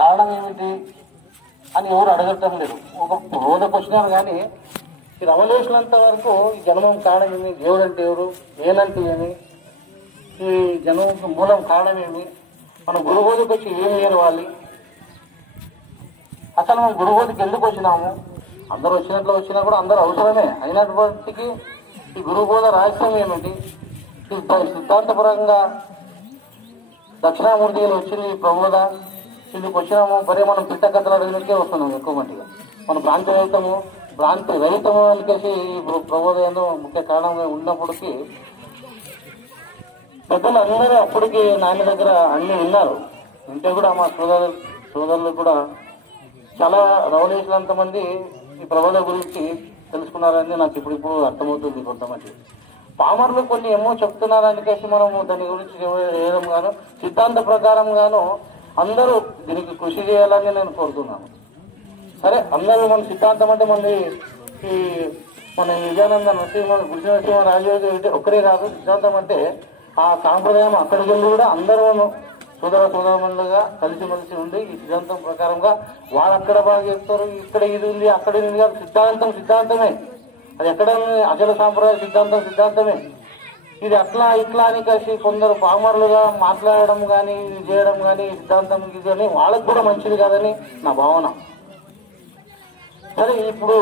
కారణం ఏమిటి అని ఎవరు అడగటం లేదు. ఒక రోజుకు వచ్చినారు కానీ ఈ రవలేసినంత వరకు ఈ జన్మం కారణం ఏమి, దేవుడు అంటే ఎవరు, నేనంటే ఏమి, ఈ జన్మకు మూలం కారణం ఏమి, మన గురుబోధకు వచ్చి ఏమి నేర్వాలి, అసలు మనం గురుబోధకి ఎందుకు వచ్చినాము, అందరూ వచ్చినట్లు వచ్చినా కూడా అందరూ అవసరమే అయినప్పటికీ ఈ గురుబోధ రహస్యం ఏమిటి, ఈ సిద్ధాంతపరంగా దక్షిణామూర్తి వచ్చింది ఈ ప్రబోధ, ఇందుకు వచ్చినాము బరే మనం పిట్ట కథలు అడగడానికే వస్తున్నాము ఎక్కువ మట్టిగా, మన భ్రాంతి రహితము అనికేసి ఈ ప్రబోధ ఏందో ముఖ్య కారణంగా ఉన్నప్పటికీ పెద్దలు అందరూ అప్పటికి నాన్న దగ్గర అన్ని విన్నారు. ఇంటే కూడా మా సోదరులు కూడా చాలా రవలేసినంత మంది ఈ ప్రబోధ గురించి తెలుసుకున్నారని నాకు ఇప్పుడు అర్థమవుతుంది. కొంతమంది పామర్లు కొన్ని ఏమో చెప్తున్నారనికేసి మనము దాని గురించి చేయడం గాను సిద్ధాంత ప్రకారం గాను అందరూ దీనికి కృషి చేయాలని నేను కోరుతున్నాను. సరే, అందరూ మన సిద్ధాంతం అంటే మన నిజానంద నరసింహ రాజయోగి ఒక్కరే కాదు. సిద్ధాంతం అంటే ఆ సాంప్రదాయం అక్కడికి వెళ్ళి కూడా అందరూ సోదరమణులుగా కలిసిమెలిసి ఉండి ఈ సిద్ధాంతం ప్రకారంగా వాళ్ళు అక్కడ బాగా చేస్తారు, ఇక్కడ ఇది ఉంది అక్కడ ఇది కాదు, సిద్ధాంతమే అది ఎక్కడ అచల సాంప్రదాయ సిద్ధాంతమే. ఇది అట్లా ఇట్లా అని కలిసి కొందరు పామర్లుగా మాట్లాడడం కానీ ఇది చేయడం కానీ సిద్ధాంతం ఇది అని వాళ్ళకు కూడా మంచిది కాదని నా భావన. సరే, ఇప్పుడు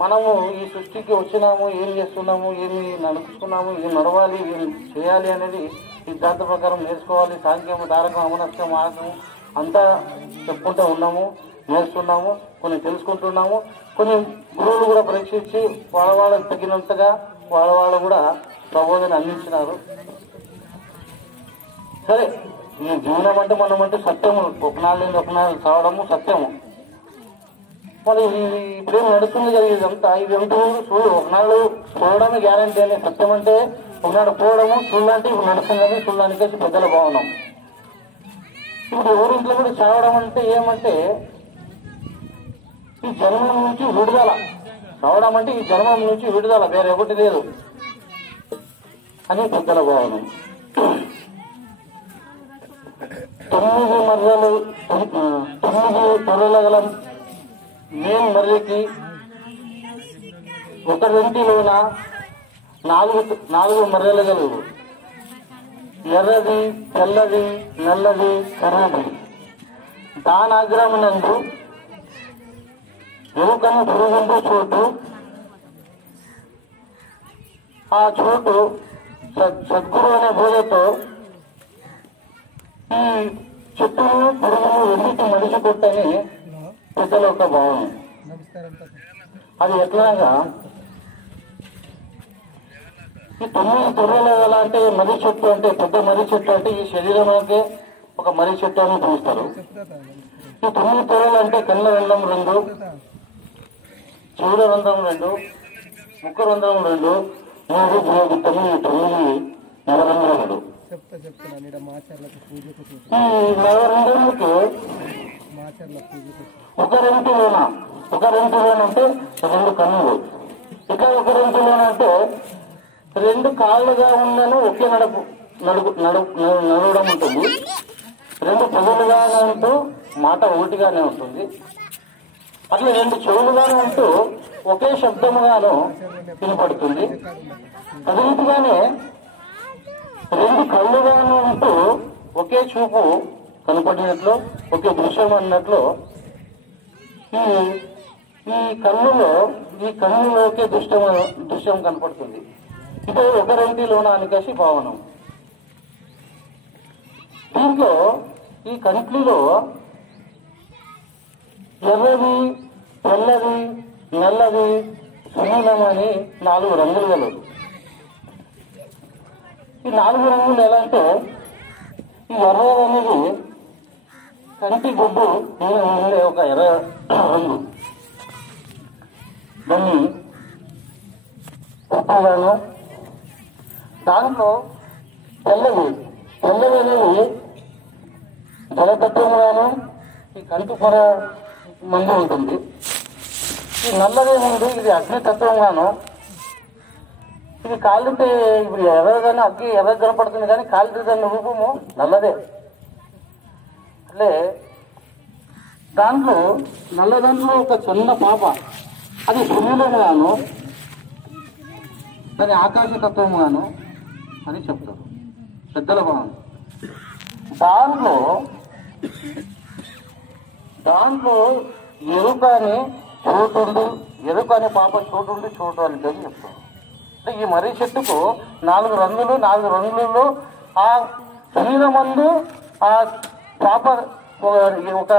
మనము ఈ సృష్టికి వచ్చినాము, ఏం చేస్తున్నాము, ఏమి నడుచుకున్నాము, ఏం నడవాలి, ఏం చేయాలి అనేది సిద్ధాంత ప్రకారం నేర్చుకోవాలి. సాంఖ్యము, తారకం, అమనస్కం, మార్గం అంతా చెప్పుకుంటూ ఉన్నాము, నేర్చుకున్నాము, కొన్ని తెలుసుకుంటున్నాము. కొన్ని గురువులు కూడా పరీక్షించి వాళ్ళకు తగినంతగా వాళ్ళు కూడా ప్రబోధన అందించినారు. సరే, ఈ జీవనం అంటే మనం అంటే సత్యము, ఒకనాళ్ళు చావడము సత్యము. మరి ఇప్పుడేం నడుస్తుంది జరిగేది అంతా ఇది ఎంతో చూడు, ఒకనాడు చూడడమే గ్యారంటీ అని. సత్యం అంటే ఒకనాడు పోవడము, చూడాలంటే ఇప్పుడు నడుస్తుందని చూడడానికేసి పెద్దల భావనం. ఇప్పుడు ఎవరింట్లో కూడా చావడం అంటే ఏమంటే ఈ జన్మం నుంచి విడుదల, చావడం అంటే ఈ జన్మం నుంచి విడుదల, వేరే ఒకటి లేదు అని పెద్దల భావనం. 9 తొర్రెల గల మేం మర్రికి ఒక రెంటిలోన 4 మర్రెలు గలవు, ఎర్రది, తెల్లది, నల్లది, కర్రది. దానాగ్రహమునందు ఎముకను పురుగుండు చోటు, ఆ చోటు సద్గురు అనే బోధతో ఈ చెట్టును పురుగును రెండింటి మనిషి కొట్టని పెద్దల యొక్క భావన. అది ఎట్లాగా ఈ 9 తొర్రెలు ఎలా అంటే మర్రి చెట్టు అంటే పెద్ద మర్రి చెట్టు అంటే ఈ శరీరానికి ఒక మర్రి చెట్టు అని పిలుస్తారు. ఈ 9 తొర్రెలు అంటే కళ్ళ రంధ్రం 2, చెవుల రంధ్రం 2, ముక్క రంధ్రం 2, 3 గుత్తలు, 9 నవరంధ్రములు. ఈ నవరంధ్రములకు ఒక రెంటిలోన అంటే 2 కన్నులు, ఇక ఒక రెంటిలోన అంటే 2 కాళ్ళుగా ఉన్నను ఒకే నడవడం ఉంటుంది, 2 పొదలుగానే ఉంటూ మాట ఒకటిగానే ఉంటుంది, అట్లా 2 చెవులుగానే ఉంటూ ఒకే శబ్దముగాను వినపడుతుంది. అదే రీతిగానే 2 కళ్ళుగాను ఉంటూ ఒకే చూపు కనపడినట్లు, ఒకే దృశ్యం అన్నట్లు ఈ కన్నులో ఒకే దృశ్యం కనపడుతుంది. ఇదే ఒక రెంటిలోన అనికేసి భావనం. దీంట్లో ఈ కంట్లీలో ఎర్రది, తెల్లది, నల్లది, సునీలం అని 4 రంగులు గలవు. ఈ 4 రంగులు ఎలా అంటే ఈ ఎర్రది అనేది కంటి గుడ్డు ఉండే ఒక ఎర్ర రంగు, దాన్ని కుప్పగాను. దాంట్లో తెల్లది అనేది జలతత్వంగాను ఈ కంటి పొర మందు ఉంటుంది. ఈ నల్లది ముందు ఇది అగ్నితత్వంగాను. ఇది కాలితే ఇప్పుడు ఎర్రగానే అగ్గి ఎర్ర కనపడుతుంది కానీ కాలితే దాని రూపము నల్లదే. అట్లే దాంట్లో నల్లదాంట్లో ఒక చిన్న పాప, అది సునీలముగాను దాని ఆకాశతత్వముగాను అని చెప్తారు పెద్దల భావం. దాంట్లో ఎరుక అని చోటుండి, ఎరుక అనే పాప చోటుండి చోటు అని చెప్పి చెప్తారు. అంటే ఈ మర్రి చెట్టుకు 4 రంగులు, 4 రంగులలో ఆ శరీరమందు ఆ పాప ఒక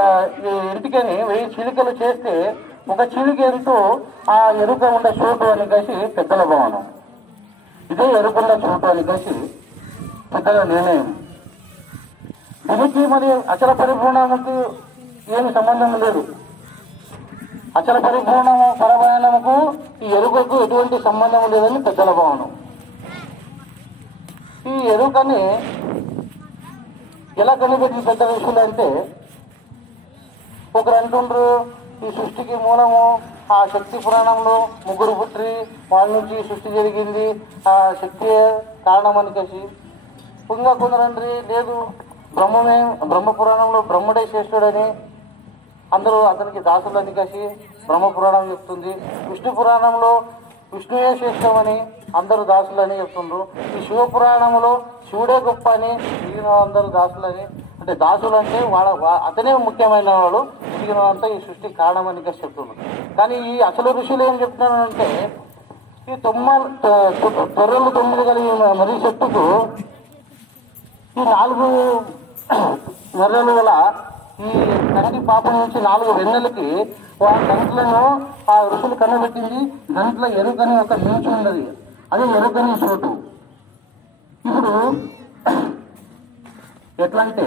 ఇంటికని 1000 చిలుకలు చేస్తే ఒక చిలుక ఎంతో ఆ ఎరుక ఉన్న చోటు అని కలిసి పెద్దల భావన. ఇదే ఎరుకున్న చోటు అని కలిసి పెద్దల నిర్ణయం. దీనికి మరి అచల పరిపూర్ణకు ఏమి సంబంధం లేదు. అచల పరిపూర్ణము పరమాయణముకు ఈ ఎరుకకు ఎటువంటి సంబంధం లేదని పెద్దల భావనం. ఈ ఎరుకని ఎలా కనిపెట్టిన పెద్ద ఋషులు అంటే, ఒకరు అంటుండ్రు ఈ సృష్టికి మూలము ఆ శక్తి పురాణంలో 3 పుట్రి వాళ్ళ నుంచి సృష్టి జరిగింది, ఆ శక్తి కారణమని కలిసి. ఇంకా కొందరండ్రి లేదు బ్రహ్మ పురాణంలో బ్రహ్మడే శ్రేష్ఠుడని, అందరూ అతనికి దాసులని కలిసి బ్రహ్మ పురాణం చెప్తుంది. విష్ణు పురాణంలో విష్ణువే శ్రేష్టమని అందరూ దాసులని చెప్తుండ్రు. ఈ శివపురాణంలో శివుడే గొప్ప అని మిగిలిన అందరూ దాసులని. అంటే దాసులు అంటే అతనే ముఖ్యమైన వాడు, మిగిలిన అంతా ఈ సృష్టి కారణమని కలిసి చెప్తున్నారు. కానీ ఈ అసలు ఋషులు ఏం చెప్తున్నారంటే, ఈ తొర్రెలు 9 కలిగిన మర్రి చెట్టుకు ఈ 4 మర్రెల వల్ల ఈ కంటి పాప నుంచి 4 వెన్నెలకి ఆ గంటలను ఆ ఋషులు కన్నబెట్టింది. గంటల ఎరుకని ఒక నిలిచి ఉన్నది, అదే ఎరుకని చోటు. ఇప్పుడు ఎట్లా అంటే,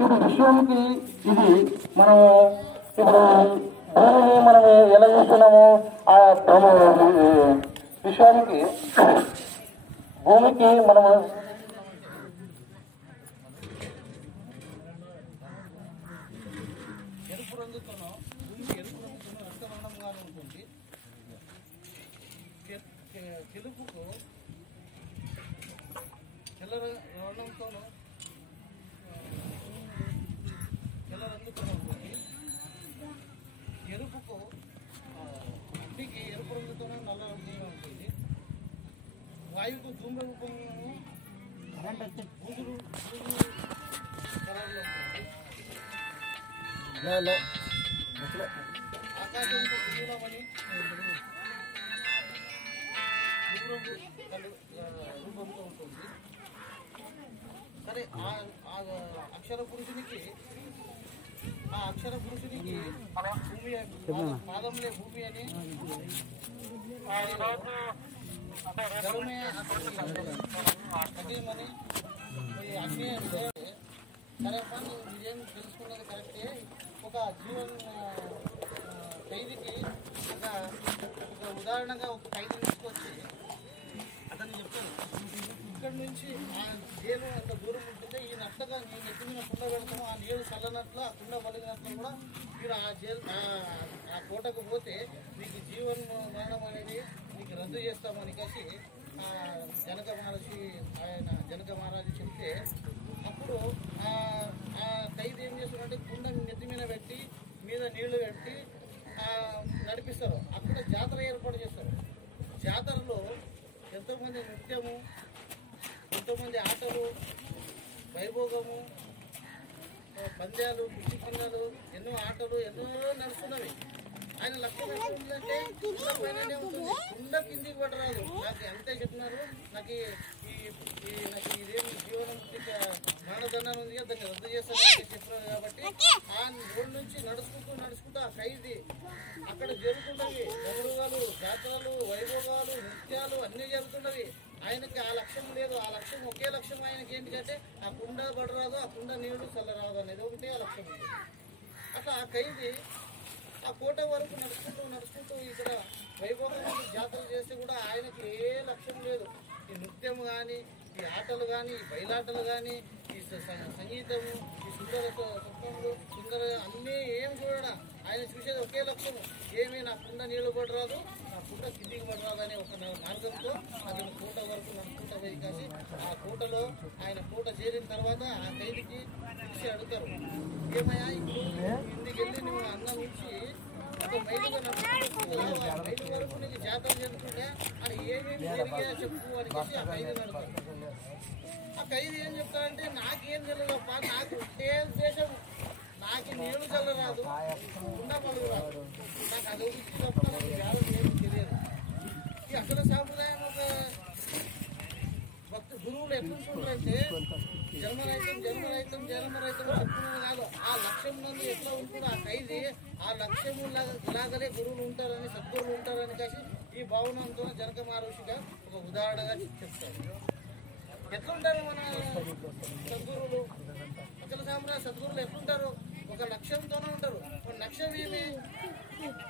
ఇప్పుడు విశ్వానికి ఇది మనం ఇప్పుడు భూమిని మనం ఎలా చూస్తున్నాము, ఆ విశ్వానికి భూమికి మనము ఎరుపు రంగుతోనో భూమి ఎరుపు రంగుతోనో రక్తవర్ణంగానే ఉంటుంది. తెలుపుకు తెల్ల వర్ణంతోనూ తెల్ల రంగుతోనూ ఉంటుంది. ఎరుపుకు అగ్నికి ఎరుపు రంగుతోనూ నల్ల రంగుగా ఉంటుంది. వాయువుకు ధూమ్ర రూపంలోనూ బూజులు కలర్లో ఉంటుంది. ఆకాశంతో నీలమని రూపంతో ఉంటుంది. సరే ఆ అక్షర పురుషునికి భూమి పాదంలో భూమి అని జలమే అగ్నిమని అగ్ని అంటే సరే మీరేం తెలుసుకున్నది కరెక్టే. ఒక ఖైదీకి ఒక ఉదాహరణగా ఒక ఖైదీ తీసుకొచ్చి అతను చెప్తాను, ఇక్కడి నుంచి ఆ జైలు అంత దూరం ఉంటుంటే ఈ నట్టగా నేను ఎత్తి మీద కుండ పెడతాను, ఆ నీళ్ళు చల్లనట్లు ఆ కుండ పలిగినట్లు కూడా మీరు ఆ జైలు ఆ కోటకు పోతే మీకు జీవన మరణం అనేది మీకు రద్దు చేస్తామని కలిసి జనక మహారాజు చెప్తే, అప్పుడు ఆ ఖైదీ ఏం చేస్తారంటే కుండ నెత్తి మీద పెట్టి మీద నీళ్లు పెట్టి నడిపిస్తారు. అక్కడ జాతర ఏర్పాటు చేస్తారు. జాతరలో ఎంతోమంది నృత్యము, ఎంతోమంది ఆటలు, వైభోగము, పంద్యాలు, కుస్తీ పందాలు, ఎన్నో ఆటలు ఎన్నో నడుస్తున్నవి. ఆయన లక్ష్యం ఏంటంటే కుండ పైననే ఉంటుంది, కుండ కిందికి పడరాదు. నాకు అంతే చెప్తున్నారు, నాకు ఇదేం జీవనం మానదండం ఉంది కదా, దాన్ని రద్దు చేస్తానని చెప్తున్నారు. కాబట్టి ఆ రోడ్డు నుంచి నడుచుకుంటూ ఆ ఖైదీ అక్కడ జరుగుతుంటవి గౌరవాలు, జాతరలు, వైభోగాలు, నృత్యాలు అన్నీ జరుగుతున్నవి. ఆయనకి ఆ లక్ష్యం లేదు. ఆ లక్ష్యం ఒకే లక్ష్యం ఆయనకి ఏంటంటే ఆ కుండ పడరాదు, ఆ కుండ నీళ్లు చల్లరాదు అనేది ఒకటే ఆ లక్ష్యం ఉంది. అట్లా ఆ ఖైదీ ఆ కోట వరకు నడుచుకుంటూ ఇక్కడ వైభోగం జాతర చేస్తే కూడా ఆయనకి ఏ లక్ష్యం లేదు. ఈ నృత్యం కానీ, ఈ ఆటలు కానీ, ఈ బయలాటలు కానీ, ఈ సంగీతము, ఈ సుందర అన్నీ ఏం కూడా ఆయన చూసేది ఒకే లక్ష్యము. ఏమీ నా కుండ నీళ్లు పడరాదు, నా నడుచుకుంటూ కిందికి పడరాదనే ఒక మార్గంతో అతను కోట వరకు నడుచుకుంటూ పోయి కాసి ఆ కోటలో ఆయన కోట చేరిన తర్వాత ఆ ఖైదీకి పిలిచి అడుగుతారు, ఏమయ్యా ఇప్పుడు ఇంటికి వెళ్ళి నువ్వు అన్నం నుంచి ఒక మైలుగా నడుచుకుంటూ మైలు వరకు నీకు జాతర జరుగుతుండే అని ఏమేమి జరిగా చెప్పు అని చెప్పి ఆ ఖైదీని అడుగుతారు. ఆ ఖైదీ ఏం చెప్తారంటే నాకేం తెలియదప్ప, నాకు ఏ ఉద్దేశం, నాకు నీళ్లు చల్లరాదు, ఉండమలు రాదు, నాకు అది తప్ప నాకు వ్యాధి ఏమి తెలియదు. ఈ అసలు సాంప్రదాయం ఒక భక్తి గురువులు ఎట్లుంటుంటారంటే జన్మరహితం చెప్తున్నది కాదు, ఆ లక్ష్యం నుండి ఎట్లా ఉంటుందో ఆ ఖైదీ ఆ లక్ష్యము ఇలాగలే గురువులు ఉంటారని సద్గురువులు ఉంటారని కలిసి ఈ భావనంతో జనక మహర్షిగా ఒక ఉదాహరణగా చెప్తారు. ఎట్లుంటారు మన సద్గురువులు, అచల సామ్రాజ్య సద్గురువులు ఎట్లుంటారు? ఒక లక్ష్యంతోనే ఉంటారు. ఒక లక్ష్యం ఏమి?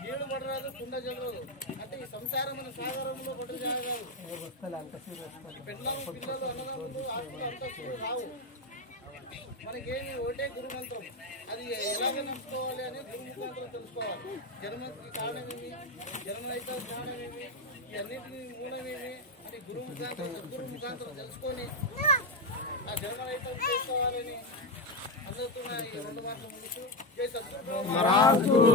నీళ్లు పడరాదు, కుండ జలరాదు, అంటే ఈ సంసారం అనే సాగరంలో పట్టు జాగారు, పిల్లలు అన్నదమ్ములు ఆస్తులు అంతస్తులు రావు. మనకేమి ఒకటే గురు మంత్రం, అది ఎలాగ నడుచుకోవాలి అని గురు ముఖాంతరం తెలుసుకోవాలి. జన్మకి కారణమేమి, జన్మరైతే కారణమేమి, ఈ అన్నింటినీ మూలమేమి అని గురువు ముఖాంతరం సద్గురు ముఖాంతరం తెలుసుకొని ఆ జన్మరైతం చేసుకోవాలని అందరితో ఈ 2 మాటలు ముందుకు జై సద్గురు.